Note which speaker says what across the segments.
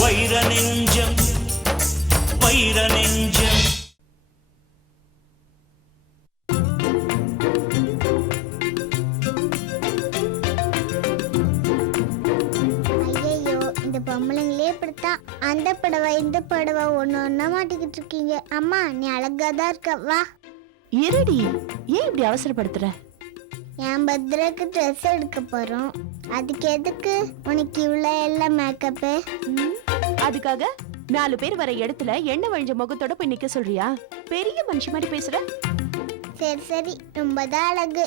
Speaker 1: வைர நெஞ்சம் வைர நெஞ்சம்
Speaker 2: இந்த பொம்பளைங்களே இப்படித்தான் அந்த படவா இந்த படவா ஒன்று ஒன்றா மாட்டிக்கிட்டு இருக்கீங்க. அம்மா நீ அழகா தான் இருக்க. வா.
Speaker 3: இருடி ஏன் இப்படி அவசரப்படுத்துற?
Speaker 2: என் பத்ராக்கு ட்ரெஸ் எடுக்க போகிறோம் அதுக்கு எதுக்கு? உனக்கு இவ்வளோ எல்லாம் மேக்கப்பு
Speaker 3: அதுக்காக நாலு பேர் வர இடத்துல எண்ணெய் வழிஞ்ச முகத்தோட போய் நிக்க சொல்றியா? பெரிய மனுஷி மாதிரி பேசுற.
Speaker 2: சரி சரி ரொம்ப தான் அழகு.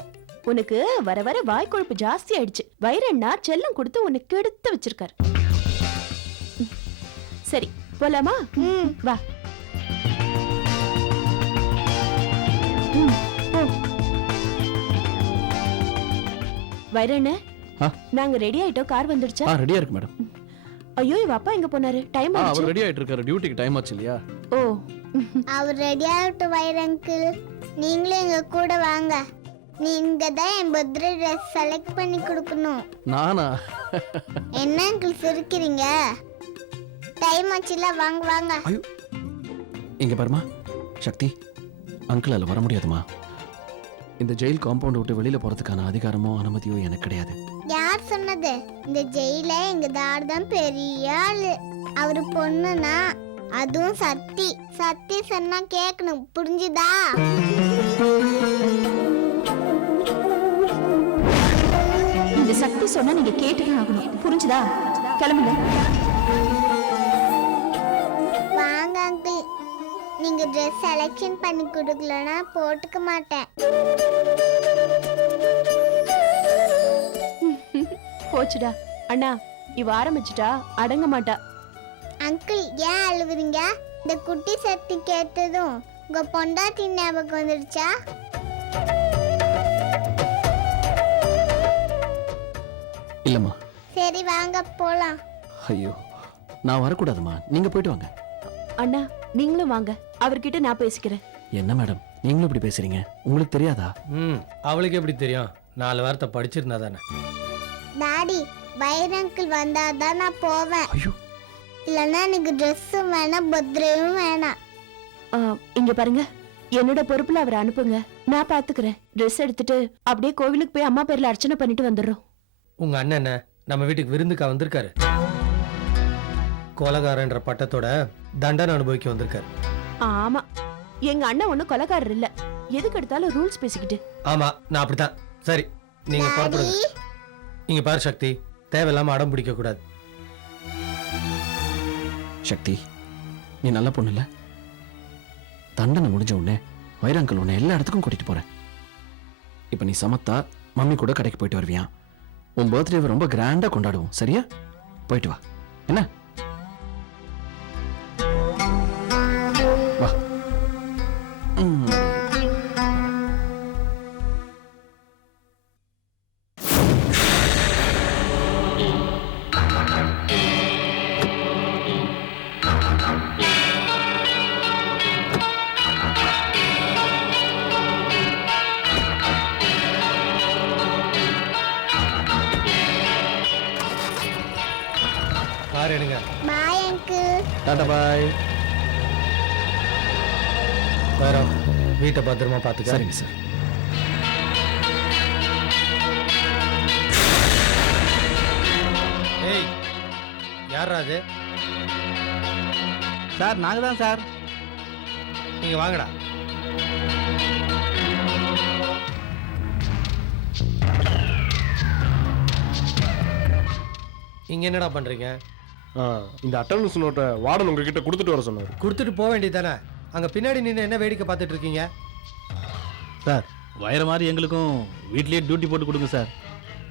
Speaker 3: உனக்கு வர வர வாய் கொழுப்பு ஜாஸ்தி ஆயிடுச்சு. வைரண்ணா செல்லம் கொடுத்து உனக்கு எடுத்து வச்சிருக்காரு. சரி போலாமா? வா. வைரண்ண? நாங்க ரெடி ஆயிட்டோம். கார் வந்துடுச்சா?
Speaker 4: ஆ ரெடியா இருக்கு மேடம்.
Speaker 3: ஐயோ இவ அப்பா எங்க போனாரு? டைம்
Speaker 4: ஆ அவர் ரெடி ஆயிட்டு இருக்காரு. டியூட்டிக்கு டைம் ஆச்சு இல்லையா?
Speaker 3: ஓ.
Speaker 2: அவர் ரெடி ஆகட்டும் வயிறு அங்கிள் நீங்களும் எங்கள் கூட வாங்க. நீங்க தான் என் பர்த்டே ட்ரெஸ் செலக்ட் பண்ணி கொடுக்கணும்.
Speaker 4: நானா?
Speaker 2: என்ன அங்கிள் சிரிக்கிறீங்க? டைம் ஆச்சுல வாங்க வாங்க.
Speaker 4: ஐயோ. இங்க பாருமா சக்தி. அங்கிள் அதில் வர முடியாதுமா. இந்த ஜெயில் காம்பவுண்ட் விட்டு வெளியில போறதுக்கான அதிகாரமோ அனுமதியோ எனக்கு கிடையாது.
Speaker 2: யார் சொன்னது? இந்த ஜெயில எங்க தார் தான் பெரிய ஆளு. அவரு பொண்ணுனா அதுவும் சத்தி. சத்தி சொன்னா கேட்கணும் புரிஞ்சுதா?
Speaker 3: இந்த சக்தி சொன்னா நீங்க கேட்டுதான் ஆகணும். புரிஞ்சுதா? கிளம்புங்க.
Speaker 2: நீங்க ட்ரெஸ் செலெக்ஷன் பண்ணி கொடுக்கலனா போட்டுக்க மாட்டேன்.
Speaker 3: போச்சுடா. அண்ணா இவ ஆரம்பிச்சுட்டா அடங்க மாட்டா.
Speaker 2: அங்கிள் ஏன் அழுவுறீங்க இந்த குட்டி சத்தி கேட்டதும் உங்க பொண்டாட்டி ஞாபகம் வந்துடுச்சா
Speaker 4: இல்லம்மா.
Speaker 2: சரி வாங்க போலாம்.
Speaker 4: ஐயோ நான் வரக்கூடாதுமா நீங்க போயிட்டு வாங்க.
Speaker 3: அண்ணா நீங்களும் வாங்க. அவர்கிட்ட நான் பேசிக்கிறேன்.
Speaker 4: என்ன மேடம்? நீங்களும் இப்படி பேசுறீங்க? உங்களுக்கு தெரியாதா?
Speaker 5: ம் அவளுக்கு எப்படி தெரியும்? நாலு வார்த்தை படிச்சிருந்தா தானே.
Speaker 2: டாடி வைர அங்கிள் வந்தாதான் நான் போவேன்.
Speaker 4: ஐயோ.
Speaker 2: இல்லைன்னா எனக்கு ட்ரெஸ்ஸும் வேணாம் பத்ரேவும் வேணாம்.
Speaker 3: ஆ, இங்க பாருங்க. என்னோட பொறுப்புல அவரை அனுப்புங்க. நான் பாத்துக்கிறேன். ட்ரெஸ் எடுத்துட்டு அப்படியே கோவிலுக்கு போய் அம்மா பேர்ல அர்ச்சனை பண்ணிட்டு வந்துடுறோம்.
Speaker 5: உங்க அண்ணன் நம்ம வீட்டுக்கு விருந்துக்கா வந்திருக்காரு. கோலகாரன்ற பட்டத்தோட தண்டனை அனுபவிக்க வந்திருக்காரு.
Speaker 3: ஆமா. எங்க அண்ணன் ஒண்ணு கொலைக்காரர் இல்ல. எதுக்கு எடுத்தாலும் ரூல்ஸ் பேசிக்கிட்டு.
Speaker 5: ஆமா நான் அப்படித்தான். சரி நீங்க புறப்படுங்க. நீங்க பாரு சக்தி தேவையில்லாம அடம் பிடிக்க கூடாது.
Speaker 4: சக்தி நீ நல்ல பொண்ணு இல்ல? தண்டனை முடிஞ்ச உடனே வைரங்கல் உன்னை எல்லா இடத்துக்கும் கூட்டிட்டு போறேன். இப்ப நீ சமத்தா மம்மி கூட கடைக்கு போயிட்டு வருவியா உன் பர்த்டேவை ரொம்ப கிராண்டா கொண்டாடுவோம் சரியா? போயிட்டு வா. என்ன?
Speaker 2: Uncle
Speaker 4: tata bye.
Speaker 5: வேற வீட்டை பத்திரமா பாத்துக்க
Speaker 4: சரிங்க சார்.
Speaker 5: ஏய் யாரா அது?
Speaker 6: சார் நாங்க தான் சார்.
Speaker 5: நீங்க வாங்கடா. இங்க என்னடா பண்றீங்க?
Speaker 7: ஆ, இந்த அட்டண்டன்ஸ் நோட்டை வார்டன் உங்ககிட்ட கொடுத்துட்டு வர சொன்னார்.
Speaker 5: கொடுத்துட்டு போக வேண்டியதானே அங்க பின்னாடி நின்று என்ன வேடிக்கை பார்த்துட்டு இருக்கீங்க?
Speaker 6: சார். வயர மாதிரி எங்களுக்கும் வீட்லயே டியூட்டி போட்டு கொடுங்க சார்.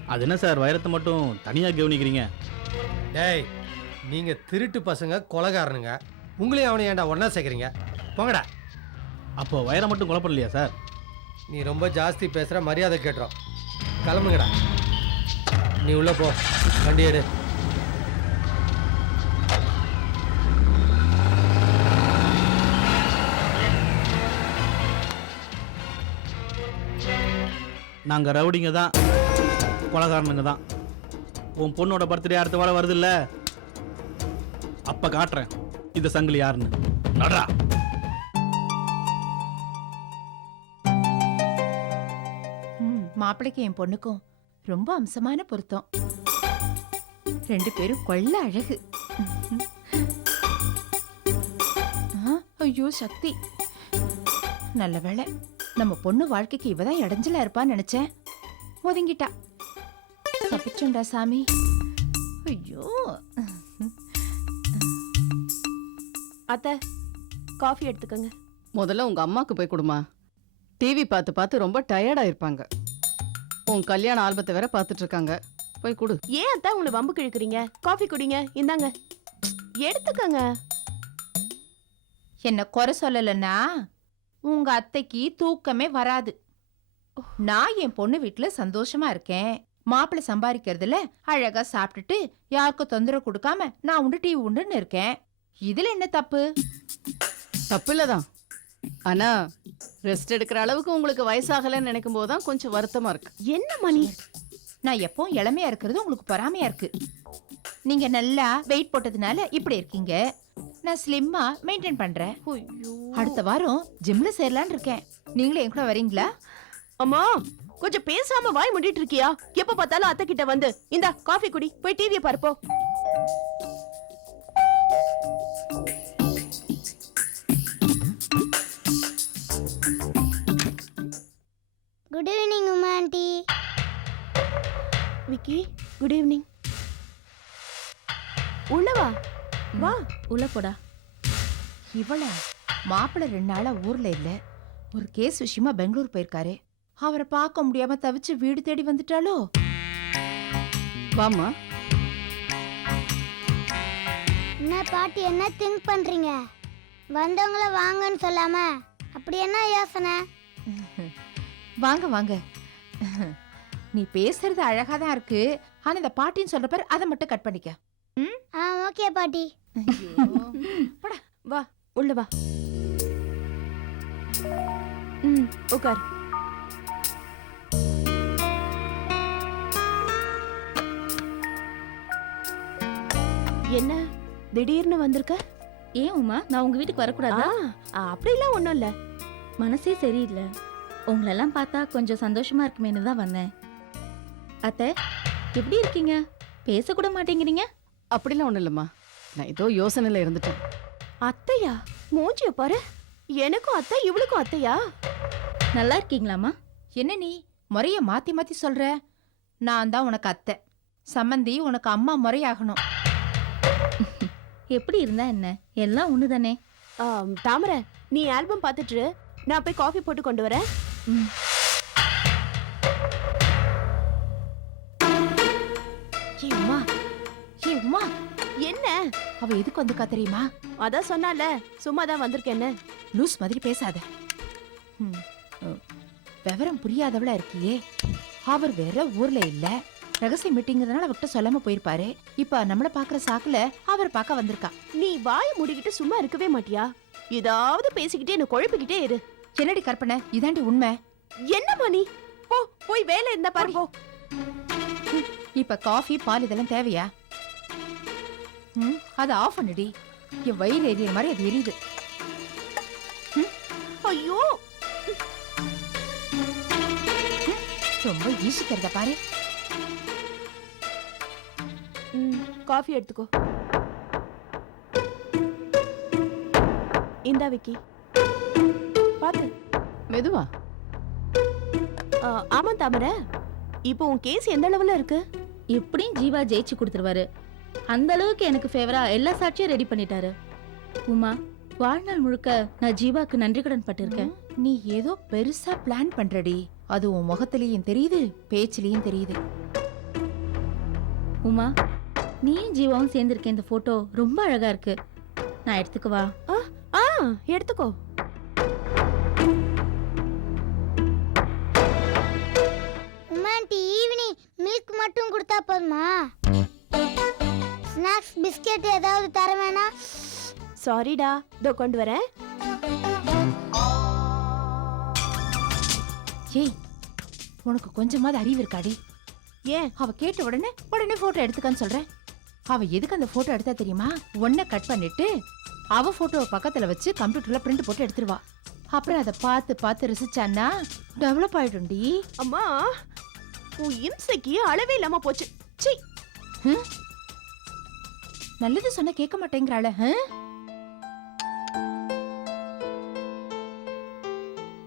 Speaker 6: அது என்ன சார்? வைரத்தை மட்டும் தனியாக கவனிக்கிறீங்க?
Speaker 5: டேய் நீங்க திருட்டு பசங்க கொலகாரனுங்க. உங்களையும் அவனை ஏன்டா ஒண்ணா சேர்க்குறீங்க? போங்கடா.
Speaker 6: அப்போ வயரை மட்டும் குழப்பம் சார்?
Speaker 5: நீ ரொம்ப ஜாஸ்தி பேசுற மரியாதை கேட்டுறோம். கிளம்புங்கடா. நீ உள்ள போ. வண்டி எடு.
Speaker 6: நாங்கள் ரவுடிங்க தான் கொலகாரனுங்க தான். உன் பொண்ணோட பர்த்டே அடுத்த வாரம் வருதுல்ல? அப்ப காட்டுறேன் இந்த சங்கிலி யாருன்னு. நடா
Speaker 8: மாப்பிளைக்கு என் பொண்ணுக்கும் ரொம்ப அம்சமான பொருத்தம். ரெண்டு பேரும் கொள்ள அழகு. ஐயோ சக்தி. நல்ல வேளை. நம்ம பொண்ணு வாழ்க்கைக்கு இவதான் இடைஞ்சலா இருப்பான்னு நினைச்சேன். ஒதுங்கிட்டா. தப்பிச்சுண்டா சாமி. ஐயோ.
Speaker 3: அத்தை காஃபி எடுத்துக்கங்க.
Speaker 7: முதல்ல உங்க அம்மாக்கு போய் கொடுமா. டிவி பார்த்து பார்த்து ரொம்ப டயர்டா இருப்பாங்க உன் கல்யாண ஆல்பத்தை வேற பார்த்துட்டு இருக்காங்க. போய் கொடு.
Speaker 3: ஏன் அத்தை உங்களை வம்பு கிழக்குறீங்க? காஃபி குடிங்க. இந்தாங்க. எடுத்துக்கங்க.
Speaker 8: என்ன குறை சொல்லலைன்னா? உங்க அத்தைக்கு தூக்கமே வராது. நான் என் பொண்ணு வீட்டுல சந்தோஷமா இருக்கேன். மாப்பிள்ளை சம்பாதிக்கிறதுல அழகா சாப்பிட்டுட்டு யாருக்கும் தொந்தரவு கொடுக்காம நான் உண்டு டிவி உண்டுன்னு இருக்கேன். இதுல என்ன தப்பு?
Speaker 7: தப்பு இல்லதான். ஆனா ரெஸ்ட் எடுக்கிற அளவுக்கு உங்களுக்கு வயசாகலைன்னு நினைக்கும் போது தான் கொஞ்சம் வருத்தமா இருக்கு.
Speaker 3: என்ன மணி?
Speaker 8: நான் எப்போ இளமையா இருக்கிறது உங்களுக்கு பொறாமையா இருக்கு. நீங்க நல்லா வெயிட் போட்டதுனால இப்படி இருக்கீங்க. நான் ஸ்லிம்மா மெயின்டைன் பண்றேன். அடுத்த வாரம் ஜிம்ல சேரலான்னு இருக்கேன். நீங்களும் என் கூட வரீங்களா?
Speaker 3: அம்மா கொஞ்சம் பேசாம வாய் மூடிட்டு இருக்கியா? எப்ப பார்த்தாலும் அத்தை கிட்ட வந்து இந்தா காஃபி குடி போய் டிவியை பார்ப்போ
Speaker 2: good evening Uma aunty
Speaker 3: Vicky good evening உள்ளவா? வா
Speaker 8: உள்ள போடா. இவளா? மாப்பிள்ளை ரெண்டு நாளா ஊர்ல இல்ல. ஒரு கேஸ் விஷயமா பெங்களூர் போயிருக்காரு. அவரை பார்க்க முடியாம தவிச்சு வீடு தேடி வந்துட்டாளோ?
Speaker 7: வாமா
Speaker 2: என்ன பாட்டி என்ன திங்க் பண்றீங்க? வந்தவங்கள வாங்கன்னு சொல்லாம அப்படி என்ன யோசனை?
Speaker 8: வாங்க வாங்க. நீ பேசுறது அழகா தான் இருக்கு. ஆனா இந்த பாட்டின்னு சொல்ற பேர் அதை மட்டும் கட் பண்ணிக்க.
Speaker 2: ஆ ஓகே பாட்டி.
Speaker 3: வா உள்ள வா. ம் உட்கார் என்ன திடீர்னு வந்திருக்க?
Speaker 9: ஏன் உமா? நான் உங்க வீட்டுக்கு வரக்கூடாதா?
Speaker 3: ஆ, அப்படிலாம் ஒண்ணும் இல்ல.
Speaker 9: மனசே சரியில்லை. உங்களெல்லாம் பார்த்தா கொஞ்சம் சந்தோஷமா இருக்குமேனு தான் வந்தேன். அத்தை எப்படி இருக்கீங்க? பேசக்கூட மாட்டேங்கிறீங்க?
Speaker 7: அப்படிலாம் ஒண்ணும் இல்லம்மா. நான் ஏதோ யோசனையில இருந்துட்டேன்.
Speaker 3: அத்தையா? மூஞ்சிய பாரு. எனக்கும் அத்தை இவளுக்கும் அத்தையா?
Speaker 9: நல்லா இருக்கீங்களாம்மா?
Speaker 8: என்ன நீ முறைய மாத்தி மாத்தி சொல்ற? நான் தான் உனக்கு அத்தை. சம்மந்தி உனக்கு அம்மா முறையாகணும்.
Speaker 9: எப்படி இருந்தா என்ன? எல்லாம் ஒண்ணு தானே
Speaker 3: ஆ, தாமரை நீ ஆல்பம் பார்த்துட்டு. நான் போய் காஃபி போட்டு கொண்டு வரேன்.
Speaker 8: ஏ ஏ உமா
Speaker 3: என்ன?
Speaker 8: அவ எதுக்கு வந்திருக்கா தெரியுமா?
Speaker 3: அதான் சொன்னால சும்மா தான் வந்திருக்கேன்னு.
Speaker 8: லூஸ் மாதிரி பேசாத. ம், அஹ், விவரம் புரியாதவளா இருக்கியே. அவர் வேற ஊர்ல இல்ல. ரகசிய மீட்டிங்கிறதுனால அவர்கிட்ட சொல்லாம போயிருப்பாரு. இப்ப நம்மள பாக்குற சாக்குல அவர் பார்க்க வந்திருக்கா.
Speaker 3: நீ வாயை மூடிக்கிட்டு சும்மா இருக்கவே மாட்டியா? ஏதாவது பேசிக்கிட்டே என்ன குழப்பிக்கிட்டே இரு.
Speaker 8: என்னடி கற்பனை? இதாண்டி உண்மை.
Speaker 3: என்னம்மா நீ? போ போய் வேலை இருந்தா பாரு. போ.
Speaker 8: இப்ப காஃபி பால் இதெல்லாம் தேவையா? ம் அதை ஆஃப் பண்ணுடி. என் வயிறு எரியற மாதிரி அது எரியுது.
Speaker 3: ஐயோ.
Speaker 8: ரொம்ப ஈசிக்கிறத பாரு.
Speaker 3: ம், காஃபி எடுத்துக்கோ. இந்தா விக்கி. பாத்து.
Speaker 7: மெதுவா.
Speaker 3: ஆ, ஆமா தாமரை. இப்போ உன் கேஸ் எந்த அளவுல இருக்கு?
Speaker 9: எப்படியும் ஜீவா ஜெயிச்சு கொடுத்துருவாரு. அந்த அளவுக்கு எனக்கு ஃபேவரா எல்லா சாட்சியும் ரெடி பண்ணிட்டாரு. உமா வாழ்நாள் முழுக்க நான் ஜீவாக்கு நன்றி கடன் பட்டிருக்கேன்.
Speaker 8: நீ ஏதோ பெருசா பிளான் பண்றடி. அது உன் முகத்திலயும் தெரியுது பேச்சிலையும் தெரியுது.
Speaker 9: உமா நீயும் ஜீவாவும் சேர்ந்திருக்க இந்த போட்டோ ரொம்ப அழகா இருக்கு. நான் எடுத்துக்கவா
Speaker 3: ஆ எடுத்துக்கோ.
Speaker 2: உமா ஆண்டி ஈவினிங் மில்க் மட்டும் கொடுத்தா போதுமா? ஸ்நாக்ஸ் பிஸ்கெட் ஏதாவது தர வேணாம்.
Speaker 3: சாரிடா இதோ கொண்டு வரேன்.
Speaker 8: ஏய் உனக்கு கொஞ்சமாவது அறிவு இருக்காடி ஏன்? அவ கேட்ட உடனே உடனே போட்டோ எடுத்துக்கன்னு சொல்றேன். அவ எதுக்கு அந்த போட்டோ எடுத்தா தெரியுமா? ஒன்ன கட் பண்ணிட்டு அவ போட்டோவை பக்கத்துல வச்சு கம்ப்யூட்டர்ல பிரிண்ட் போட்டு எடுத்துருவா. அப்புறம் அதை பார்த்து பார்த்து ரசிச்சான்னா டெவலப் ஆயிடும்டி
Speaker 3: அம்மா உன் இம்சைக்கு அளவே இல்லாம போச்சு. சி
Speaker 8: நல்லது சொன்னா கேட்க மாட்டேங்கிறாள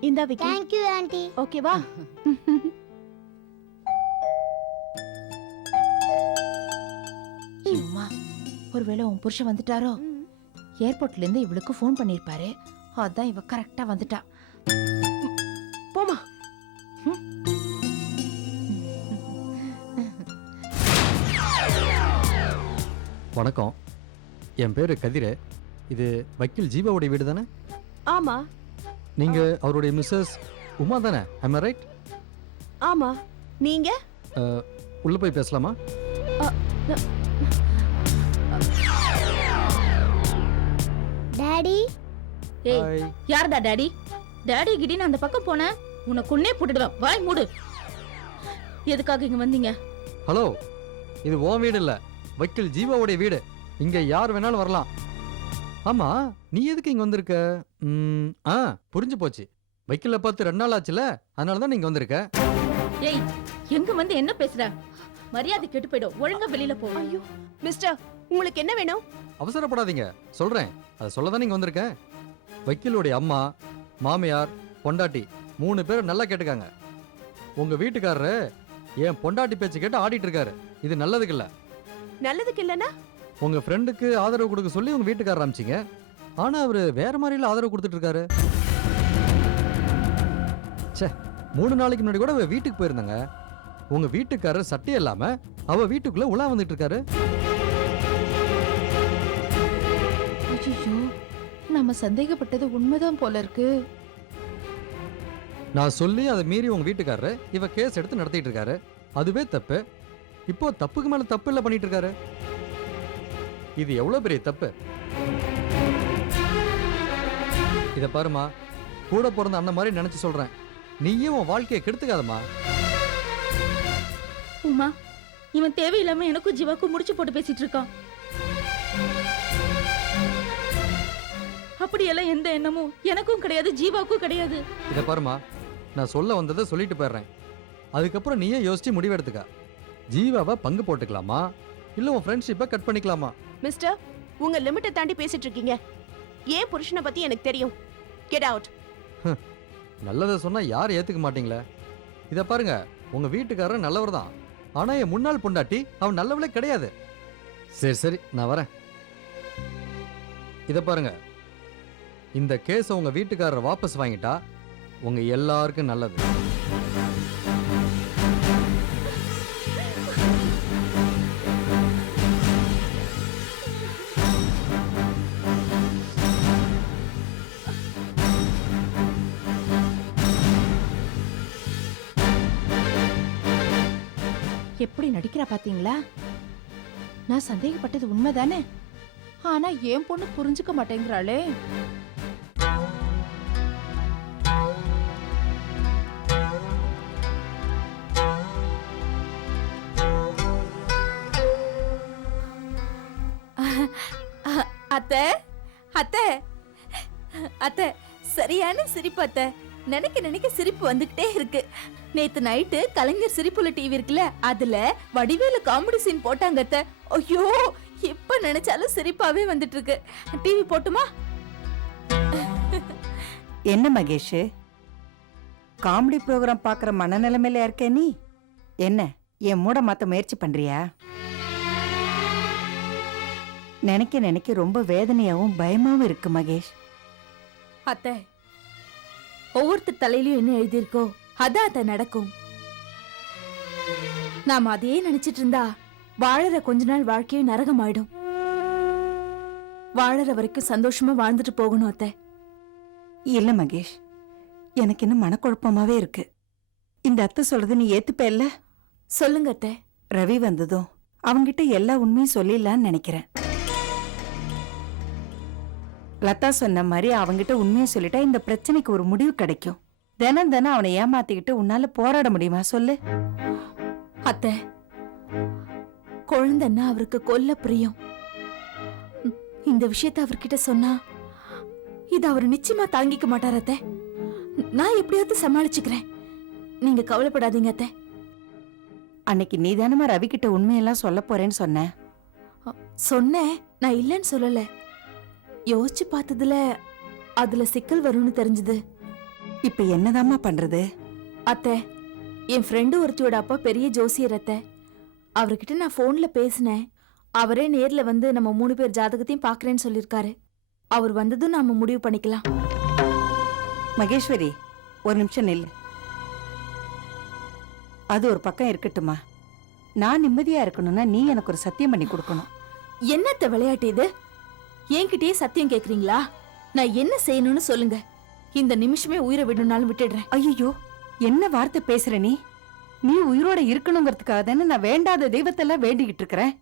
Speaker 3: இந்தா விக்கி.
Speaker 2: தேங்க்யூ ஆண்டி
Speaker 3: ஓகேவா
Speaker 8: அம்மா ஒருவேளை உன் புருஷன் வந்துட்டாரோ? ஏர்போர்ட்ல இருந்து இவளுக்கு ஃபோன் பண்ணிருப்பாரு. அதான் இவ கரெக்டா வந்துட்டா.
Speaker 10: வணக்கம். என் பேர் கதிர். இது வக்கீல் ஜீவாவுடைய வீடு தானே
Speaker 3: ஆமா.
Speaker 10: நீங்க அவருடைய மிஸ்ஸஸ் உமா தானே? ஐம் ரைட்
Speaker 3: ஆமா. நீங்க?
Speaker 10: உள்ள போய் பேசலாமா?
Speaker 2: டாடி.
Speaker 9: ஏய். யாருடா டாடி? டாடி கிடின்னு அந்த பக்கம் போன உன்னை கொன்னே போட்டுடுவேன். வாய் மூடு. எதுக்காக இங்க வந்தீங்க?
Speaker 10: ஹலோ இது உன் வீடு இல்ல. வக்கீல் ஜீவாவுடைய வீடு. இங்க யார் வேணாலும் வரலாம். ஆமா நீ எதுக்கு இங்க வந்திருக்க? ம், ஆ புரிஞ்சு போச்சு. வக்கீல பார்த்து ரெண்டு நாள் ஆச்சுல அதனால தான் நீங்க வந்திருக்க.
Speaker 9: ஏய் எங்க வந்து என்ன பேசுற? மரியாதை கெட்டு போயிடும். ஒழுங்கா வெளியில போ.
Speaker 3: ஐயோ மிஸ்டர் உங்களுக்கு என்ன வேணும்?
Speaker 10: அவசரப்படாதீங்க. சொல்றேன். அதை சொல்ல தான் நீங்க வந்திருக்கேன் வக்கீலுடைய அம்மா மாமியார் பொண்டாட்டி மூணு பேர் நல்லா கேட்டுக்காங்க. உங்க வீட்டுக்காரரு என் பொண்டாட்டி பேச்சு கேட்டு ஆடிட்டு இருக்காரு. இது நல்லதுக்கு இல்ல.
Speaker 3: நல்லதுக்கு இல்லனா
Speaker 10: உங்க ஃப்ரெண்டுக்கு ஆதரவு கொடுக்க சொல்லி உங்க வீட்டுக்காரர் அமிச்சிங்க ஆனா அவரு வேற மாதிரில ஆதரவு கொடுத்துட்டு இருக்காரு ச்சே மூணு நாளைக்கு முன்னாடி கூட அவ வீட்டுக்கு போயிருந்தாங்க. உங்க வீட்டுக்காரர் சட்டை இல்லாம அவ வீட்டுக்குள்ள உலா வந்துட்டு இருக்காரு
Speaker 8: நம்ம சந்தேகப்பட்டது உண்மைதான் போல இருக்கு.
Speaker 10: நான் சொல்லி அதை மீறி உங்க வீட்டுக்காரரு இவ கேஸ் எடுத்து நடத்திட்டு இருக்காரு அதுவே தப்பு. இப்போ தப்புக்கு மேல தப்பு இல்ல பண்ணிட்டு இருக்காரு இது எவ்வளவு பெரிய தப்பு? இத பாருமா கூட பிறந்த அண்ணன் மாதிரி நினைச்சு சொல்றேன். நீயும் உன் வாழ்க்கையை கெடுத்துக்காதம்மா.
Speaker 9: உமா இவன் தேவையில்லாம எனக்கும் ஜீவாக்கும் முடிச்சு போட்டு பேசிட்டு இருக்கான். அப்படியெல்லாம் எந்த எண்ணமும் எனக்கும் கிடையாது ஜீவாக்கும் கிடையாது.
Speaker 10: இத பாருமா நான் சொல்ல வந்ததை சொல்லிட்டு போயிடுறேன். அதுக்கப்புறம் நீயே யோசிச்சு முடிவெடுத்துக்க. ஜீவாவை பங்கு போட்டுக்கலாமா? இல்ல உன் ஃப்ரெண்ட்ஷிப்பை கட் பண்ணிக்கலாமா?
Speaker 3: மிஸ்டர் உங்க லிமிட்டை தாண்டி பேசிட்டு இருக்கீங்க. ஏன் புருஷனை பத்தி எனக்கு தெரியும்? கெட் அவுட்
Speaker 10: நல்லதை சொன்னா யார் ஏத்துக்க மாட்டீங்களே? இத பாருங்க உங்க வீட்டுக்காரர் நல்லவர் தான். ஆனா என் முன்னாள் பொண்டாட்டி அவன் நல்லவளே கிடையாது. சரி சரி நான் வரேன். இத பாருங்க இந்த கேஸை உங்க வீட்டுக்காரர் வாபஸ் வாங்கிட்டா உங்க எல்லாருக்கும் நல்லது.
Speaker 8: எப்படி நடிக்கிறா பாத்தீங்களா? நான் சந்தேகப்பட்டது உண்மைதானே? ஆனா என் பொண்ணு புரிஞ்சுக்க மாட்டேங்கிறாளே.
Speaker 11: அத்தை? அத்தை? அத்தை சரியான சிரிப்பு அத்தை. நினைக்க நினைக்க சிரிப்பு வந்துகிட்டே இருக்கு. நேத்து நைட்டு கலைஞர் சிரிப்புல டிவி இருக்குல்ல அதுல வடிவேலு காமெடி சீன் போட்டாங்க ஐயோ இப்ப நினைச்சாலும் சிரிப்பாவே வந்துட்டு இருக்கு டிவி போட்டுமா?
Speaker 12: என்ன மகேஷ்? காமெடி ப்ரோக்ராம் பார்க்குற மனநிலைமையில இருக்க நீ? என்ன என் மூட மாத்த முயற்சி பண்றியா? நினைக்க நினைக்க ரொம்ப வேதனையாவும் பயமாவும் இருக்கு மகேஷ்.
Speaker 11: அத்தை ஒவ்வொருத்தர் தலையிலயும் என்ன எழுதியிருக்கோ அதான் அத்தை நடக்கும். நாம அதையே நினைச்சிட்டு இருந்தா வாழற கொஞ்ச நாள் வாழ்க்கையும் நரகமாயிடும். வாழற வரைக்கும் சந்தோஷமா வாழ்ந்துட்டு போகணும் அத்தை.
Speaker 12: இல்ல மகேஷ். எனக்கு இன்னும் மனக்குழப்பமாவே இருக்கு. இந்த அத்தை சொல்றது நீ ஏத்துப்ப இல்ல?
Speaker 11: சொல்லுங்க அத்தை.
Speaker 12: ரவி வந்ததும் அவங்கிட்ட எல்லா உண்மையும் சொல்லிடலான்னு நினைக்கிறேன். லதா சொன்ன மாதிரி அவங்கிட்ட உண்மையை சொல்லிட்டா இந்த பிரச்சனைக்கு ஒரு முடிவு கிடைக்கும். தினம் தினம் அவனை ஏமாத்திக்கிட்டு உன்னால போராட முடியுமா சொல்லு?
Speaker 11: அத்தை குழந்தைன்னா அவருக்கு கொல்ல பிரியம். இந்த விஷயத்த அவர்கிட்ட சொன்னா இது அவர் நிச்சயமா தாங்கிக்க மாட்டார் அத்தை. நான் எப்படியாவது சமாளிச்சுக்கிறேன். நீங்க கவலைப்படாதீங்க அத்தை.
Speaker 12: அன்னைக்கு நீதானமா ரவி கிட்ட உண்மையெல்லாம் சொல்ல போறேன்னு சொன்ன?
Speaker 11: சொன்னேன் நான் இல்லைன்னு சொல்லல. யோசிச்சு பார்த்ததுல அதுல சிக்கல் வரும்னு தெரிஞ்சது.
Speaker 12: இப்ப என்னதாம்மா பண்றது?
Speaker 11: அத்தை என் ஃப்ரெண்டு ஒருத்தியோட அப்பா பெரிய ஜோசியர் அத்தை. அவர்கிட்ட நான் ஃபோன்ல பேசினேன். அவரே நேர்ல வந்து நம்ம மூணு பேர் ஜாதகத்தையும் பார்க்கறேன்னு சொல்லியிருக்காரு. அவர் வந்ததும் நாம முடிவு பண்ணிக்கலாம்.
Speaker 12: மகேஸ்வரி ஒரு நிமிஷம் நில்லு. அது ஒரு பக்கம் இருக்கட்டுமா நான் நிம்மதியா இருக்கணும்னா நீ எனக்கு ஒரு சத்தியம் பண்ணி கொடுக்கணும்.
Speaker 11: என்னத்த விளையாட்டு இது? என்கிட்டயே சத்தியம் கேக்குறீங்களா? நான் என்ன செய்யணும்னு சொல்லுங்க. இந்த நிமிஷமே உயிரை விடணும்னாலும் விட்டுடுறேன்.
Speaker 12: ஐயோ என்ன வார்த்தை பேசுற நீ? நீ உயிரோட இருக்கணுங்கிறதுக்காக தானே நான் வேண்டாத தெய்வத்தெல்லாம் வேண்டிக்கிட்டு இருக்கிறேன்.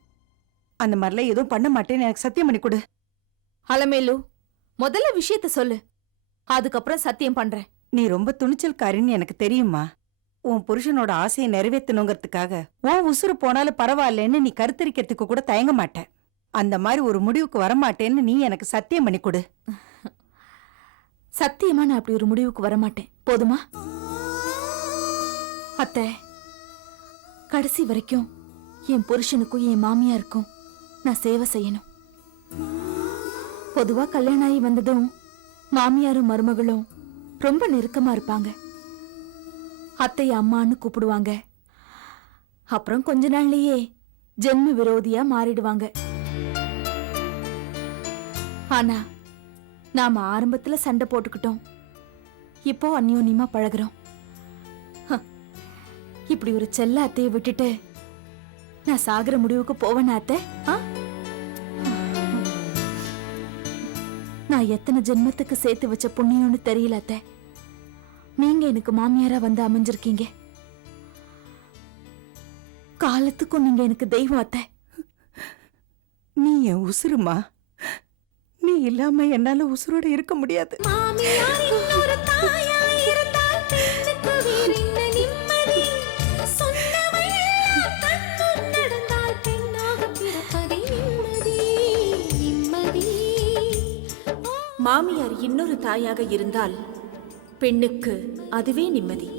Speaker 12: அந்த மாதிரிலாம் எதுவும் பண்ண மாட்டேன்னு எனக்கு சத்தியம் பண்ணி கொடு.
Speaker 11: அலமேலு முதல்ல விஷயத்த சொல்லு. அதுக்கப்புறம் சத்தியம் பண்றேன்.
Speaker 12: நீ ரொம்ப துணிச்சல்காரின்னு எனக்கு தெரியுமா உன் புருஷனோட ஆசையை நிறைவேற்றணுங்கிறதுக்காக உன் உசுறு போனாலும் பரவாயில்லன்னு நீ கருத்தரிக்கிறதுக்கு கூட தயங்க மாட்ட அந்த மாதிரி ஒரு முடிவுக்கு வரமாட்டேன்னு நீ எனக்கு சத்தியம் பண்ணி கொடு.
Speaker 11: சத்தியமா நான் அப்படி ஒரு முடிவுக்கு வரமாட்டேன். போதுமா? அத்தை கடைசி வரைக்கும் என் புருஷனுக்கும் என் மாமியாருக்கும் நான் சேவை செய்யணும். பொதுவா கல்யாணம் ஆகி வந்ததும் மாமியாரும் மருமகளும் ரொம்ப நெருக்கமா இருப்பாங்க. அத்தை அம்மான்னு கூப்பிடுவாங்க. அப்புறம் கொஞ்ச நாள்லயே ஜென்ம விரோதியா மாறிடுவாங்க. ஆனா நாம ஆரம்பத்துல சண்டை போட்டுக்கிட்டோம். இப்போ அந்யோன்யமா பழகுறோம். இப்படி ஒரு செல்ல அத்தையை விட்டுட்டு நான் சாகிற முடிவுக்கு போவேனா அத்தை. ஆ? நான் எத்தனை ஜென்மத்துக்கு சேர்த்து வச்ச புண்ணியம்னு தெரியல அத்தை. நீங்க எனக்கு மாமியாரா வந்து அமைஞ்சிருக்கீங்க. காலத்துக்கும் நீங்க எனக்கு தெய்வம் அத்தை.
Speaker 12: நீ என் உசுருமா? நீ இல்லாம என்னால உசுரோட இருக்க முடியாது.
Speaker 13: மாமியார் இன்னொரு தாயாக இருந்தால் பெண்ணுக்கு அதுவே நிம்மதி.